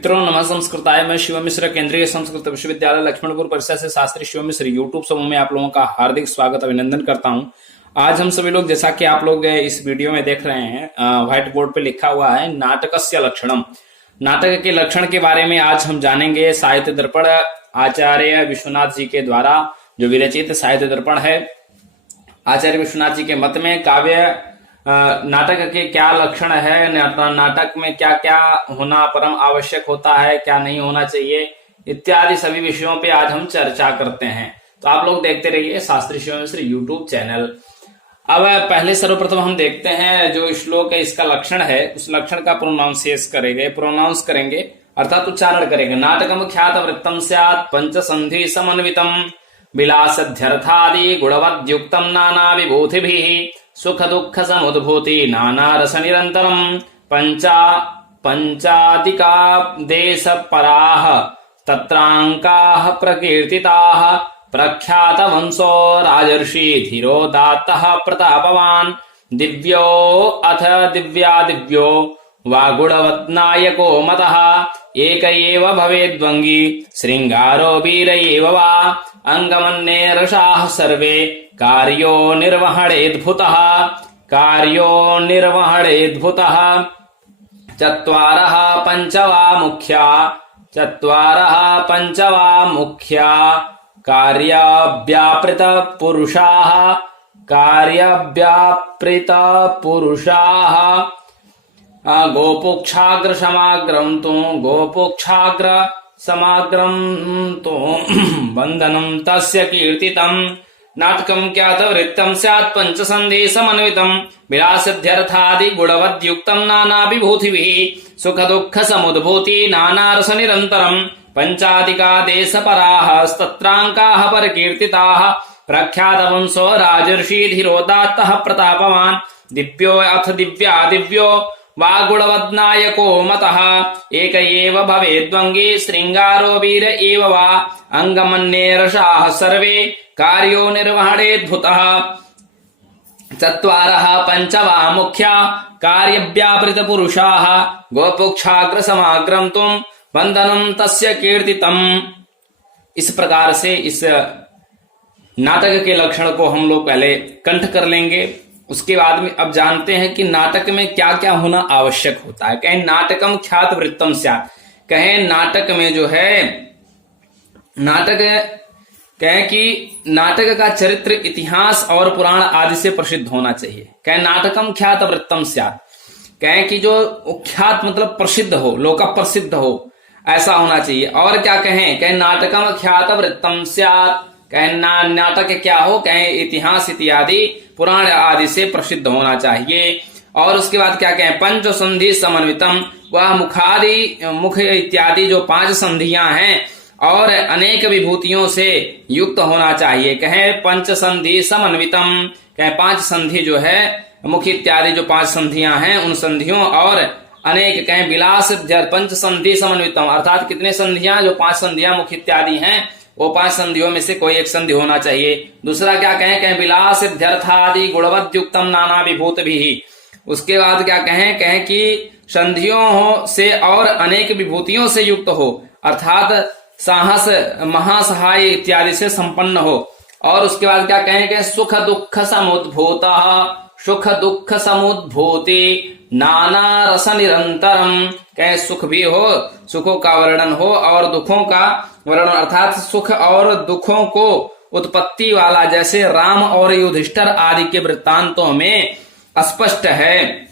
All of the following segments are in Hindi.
मित्रों नमः संस्कृताय। मैं शिव मिश्र केंद्रीय संस्कृत विश्वविद्यालय लक्ष्मणपुर परिसर से शास्त्री शिव मिश्र यूट्यूब समूह में आप लोगों का हार्दिक स्वागत अभिनंदन करता हूं। आज हम सभी लोग, जैसा कि आप लोग इस वीडियो में देख रहे हैं, व्हाइट बोर्ड पे लिखा हुआ है नाटकस्य लक्षणम। नाटक के लक्षण के बारे में आज हम जानेंगे। साहित्य दर्पण आचार्य विश्वनाथ जी के द्वारा जो विरचित साहित्य दर्पण है, आचार्य विश्वनाथ जी के मत में काव्य नाटक के क्या लक्षण है, नाटक में क्या क्या होना परम आवश्यक होता है, क्या नहीं होना चाहिए, इत्यादि सभी विषयों पे आज हम चर्चा करते हैं। तो आप लोग देखते रहिए शास्त्री शिव मिश्र यूट्यूब चैनल। अब पहले सर्वप्रथम हम देखते हैं जो श्लोक है, इसका लक्षण है, उस लक्षण का प्रोनाउंस करेंगे अर्थात उच्चारण करेंगे। नाटकम ख्यात वृत्तम स्यात् पंचसंधि समन्वितम विलासध्यर्थादि गुणवद्युक्तम नाना विभूतिभिः सुख दुख समुद्भूति नाना रस निरंतरम पंचादिका देश पराः तत्रांकाः प्रकीर्तिताः प्रख्यात वंशो राजर्षि धीरोदात्तः प्रतापवान् दिव्यो अथ दिव्यादिव्यो वा गुणवत्नायको मतः एक एव भवेद्वंगी श्रृंगारो वीर एव वा अंगमन्ये रसाः सर्वे कार्यो निर्वहणेद्भुतः चत्वारः पंच वा मुख्या कार्याव्यापृत पुरुषाः गोपोक्षाग्र समाग्रम तो बंधनम तस्य कीर्तितम नाटकम ख्यात वृत्तम स्यात् पंचसंधि समन्वितम विलासध्यर्थादि गुणवद्युक्तम नाना विभूतिभिः सुख दुख समुद्भूति नाना रस निरंतरम पंचादिका देश पराः तत्रांकाः परकीर्तिताः प्रख्यात वंशो राजर्षि धीरोदात्तः प्रतापवान् दिव्यो अथ दिव्यादिव्यो वा गुणवद्नायको मतः एक एव भवेद्वंगी श्रृंगारो वीर एव वा अंगमन्ये रसाः सर्वे कार्यो निर्वहणेद्भुतः चत्वारः पंच वा मुख्या कार्यव्यापृत पुरुषाः गोपुक्षाग्र समाग्रम तुम बंधनम तस्य कीर्तितम। इस प्रकार से इस नाटक के लक्षण को हम लोग पहले कंठ कर लेंगे। उसके बाद में अब जानते हैं कि नाटक में क्या क्या होना आवश्यक होता है। कहें नाटकम ख्यात वृत्तम स्यात्, कहें नाटक में जो है कहें कि नाटक का चरित्र इतिहास और पुराण आदि से प्रसिद्ध होना चाहिए। कहें नाटकम ख्यात वृत्तम स्यात्, कहें कि जो ख्यात मतलब प्रसिद्ध हो, लोक प्रसिद्ध हो, ऐसा होना चाहिए। और क्या कहें नाटकम ख्यात वृत्तम स्यात्, कहें नाटक क्या हो, कहें इतिहास इत्यादि पुराण आदि से प्रसिद्ध होना चाहिए। और उसके बाद क्या कहें पंच संधि समन्वितम, वह मुख इत्यादि जो 5 संधियां हैं और अनेक विभूतियों से युक्त होना चाहिए। कहें पंच संधि समन्वितम, कहें 5 संधि जो है मुख इत्यादि जो 5 संधियां हैं उन संधियों और अनेक, कहें विलास पंच संधि समन्वितम अर्थात कितने संधियां, जो 5 संधियां मुख इत्यादि हैं वो 5 संधियों में से कोई एक संधि होना चाहिए। दूसरा क्या कहें विलास अध्यर्थादि गुणवद्युक्तम नाना विभूतिभिः। उसके बाद क्या कहें कि संधियों से और अनेक विभूतियों से युक्त हो अर्थात साहस महासहाय इत्यादि से संपन्न हो। और उसके बाद क्या कहें सुख दुख समुद्भूति नाना रस निरंतरम, कहें सुख भी हो, सुखों का वर्णन हो और दुखों का वर्णन अर्थात सुख और दुखों को उत्पत्ति वाला, जैसे राम और युधिष्ठिर आदि के वृत्तांतों में स्पष्ट है।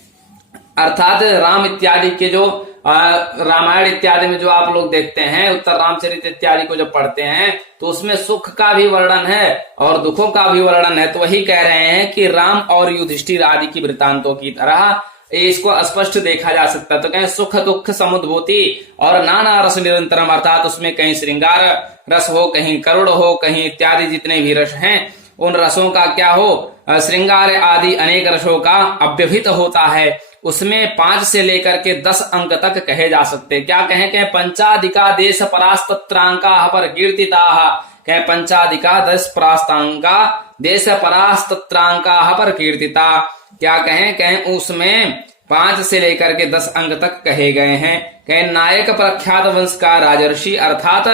अर्थात राम इत्यादि के जो रामायण इत्यादि में जो आप लोग देखते हैं, उत्तर रामचरित इत्यादि को जब पढ़ते हैं तो उसमें सुख का भी वर्णन है और दुखों का भी वर्णन है। तो वही कह रहे हैं कि राम और युधिष्ठिर आदि की वृत्तांतों की तरह इसको स्पष्ट देखा जा सकता है। तो कहें सुख दुख समुद्भूति और नाना रस निरंतरम अर्थात उसमें कहीं श्रृंगार रस हो, कहीं करुण हो, कहीं इत्यादि जितने भी रस हैं उन रसों का क्या हो, श्रृंगार आदि अनेक रसों का अव्यभित होता है। उसमें 5 से लेकर के 10 अंक तक कहे जा सकते। क्या कहें पंचादिका देश परास्तत्रांका पर कीर्तिताः, कहें पंचादिका 10 परास्तांका देश परास्तत्रांका पर कीर्तिता। क्या कहें उसमें 5 से लेकर के 10 अंक तक कहे गए हैं। कहें नायक प्रख्यात वंश का राजर्षि अर्थात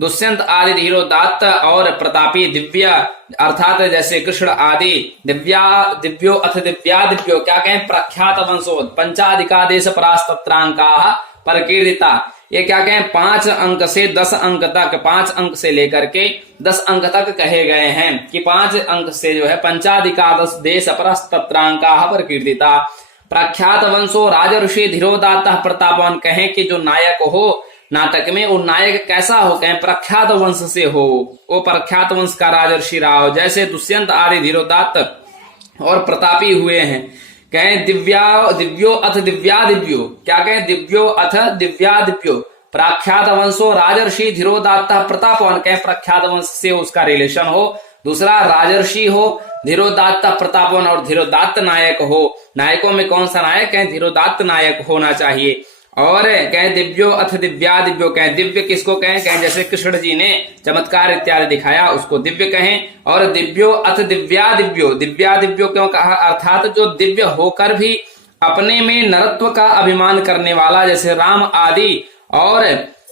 दुष्यंत आदि धीरोदात्त और प्रतापी दिव्य अर्थात जैसे कृष्ण आदि दिव्यो अथ दिव्यो क्या कहें प्रख्यात वंशो पंचाधिकादेश परास्तत्रांका परकीर्तिता। ये क्या कहें 5 अंक से 10 अंक तक 5 अंक से लेकर के 10 अंक तक कहे गए हैं कि 5 अंक से जो है पंचाधिकादेश परास्तत्रांका परकीर्तिता। प्रख्यात वंशो राजर्षि धीरोदात्त प्रतापवान कहें कि जो नायक हो नाटक में वो नायक कैसा हो, कहें प्रख्यात वंश से हो, वो प्रख्यात वंश का राजर्षि रहा हो, जैसे दुष्यंत आदि धीरोदात्त और प्रतापी हुए हैं। कहें दिव्यो अथ दिव्यो क्या कहें दिव्यो अथ दिव्यो प्रख्यात वंशो राजर्षि धीरोदात्त प्रतापवान कहें प्रख्यात वंश से उसका रिलेशन हो। दूसरा राजर्षि हो धीरोदात्त प्रतापवान और धीरोदात्त नायक हो। नायकों में कौन सा नायक, कहें धीरोदात्त नायक होना चाहिए। और कहें दिव्यो अथ दिव्यो कहें दिव्य किसको कहें जैसे कृष्ण जी ने चमत्कार इत्यादि दिखाया उसको दिव्य कहें। और दिव्यो अथ दिव्यो क्यों कहा, अर्थात जो दिव्य होकर भी अपने में नरत्व का अभिमान करने वाला जैसे राम आदि और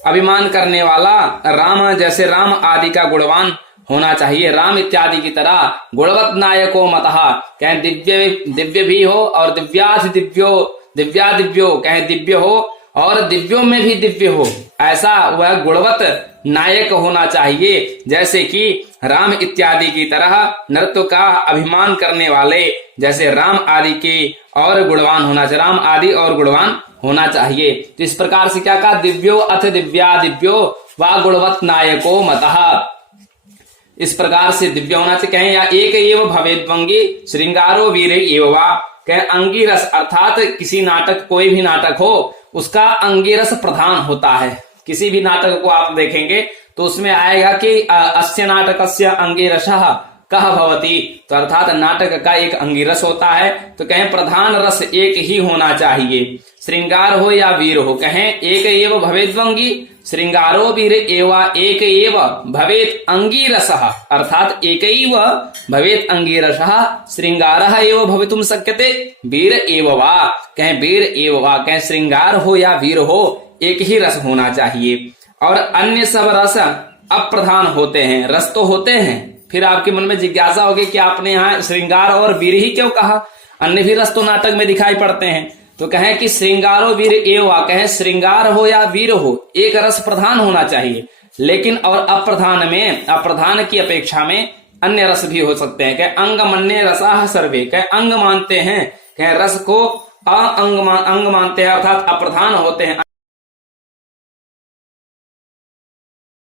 अभिमान करने वाला राम जैसे राम आदि का गुणवान होना चाहिए। राम इत्यादि की तरह गुणवत नायको मतः कहें दिव्य भी हो और दिव्यो कहें दिव्य हो और दिव्यों में भी दिव्य हो, ऐसा वह गुणवत नायक होना चाहिए जैसे कि राम इत्यादि की तरह नृत्य का अभिमान करने वाले जैसे राम आदि के और गुणवान होना चाहिए, राम आदि और गुणवान होना चाहिए। तो इस प्रकार से क्या कहा, दिव्यो अथ दिव्यो वा गुणवत नायको मतः, इस प्रकार से दिव्य होना चाहिए। कहें या एक एव भवेद्वंगी श्रृंगारो वीर एव वा कहें अंगिरस अर्थात किसी नाटक कोई भी नाटक हो उसका अंगिरस प्रधान होता है। किसी भी नाटक को आप देखेंगे तो उसमें आएगा कि अस्य नाटकस्य अंगिरसः कह भवति, तो अर्थात नाटक का एक अंगिरस होता है। तो कहें प्रधान रस एक ही होना चाहिए, श्रृंगार हो या वीर हो। कहें एक एव भवेद्वंगी श्रृंगारो वीर एवा एक एव भवेत अंगिरसः अर्थात एकैव भवेत अंगिरसः श्रृंगारः एव भवितुम शक्यते वीर एव वा कहें वीर एव वा कहें श्रृंगार हो या वीर हो एक ही रस होना चाहिए। और अन्य सब रस अप्रधान होते हैं, रस तो होते हैं। फिर आपके मन में जिज्ञासा होगी कि आपने यहाँ श्रृंगार और वीर ही क्यों कहा, अन्य भी रस तो नाटक में दिखाई पड़ते हैं। तो कहें कि श्रृंगारो वीर एवा कहें श्रृंगार हो या वीर हो एक रस प्रधान होना चाहिए, लेकिन और अप्रधान की अपेक्षा में अन्य रस भी हो सकते हैं। कहें अंग मन्य रसाः सर्वे कहें अंग मानते हैं, कहें रस को अंग मानते हैं अर्थात अप्रधान होते हैं,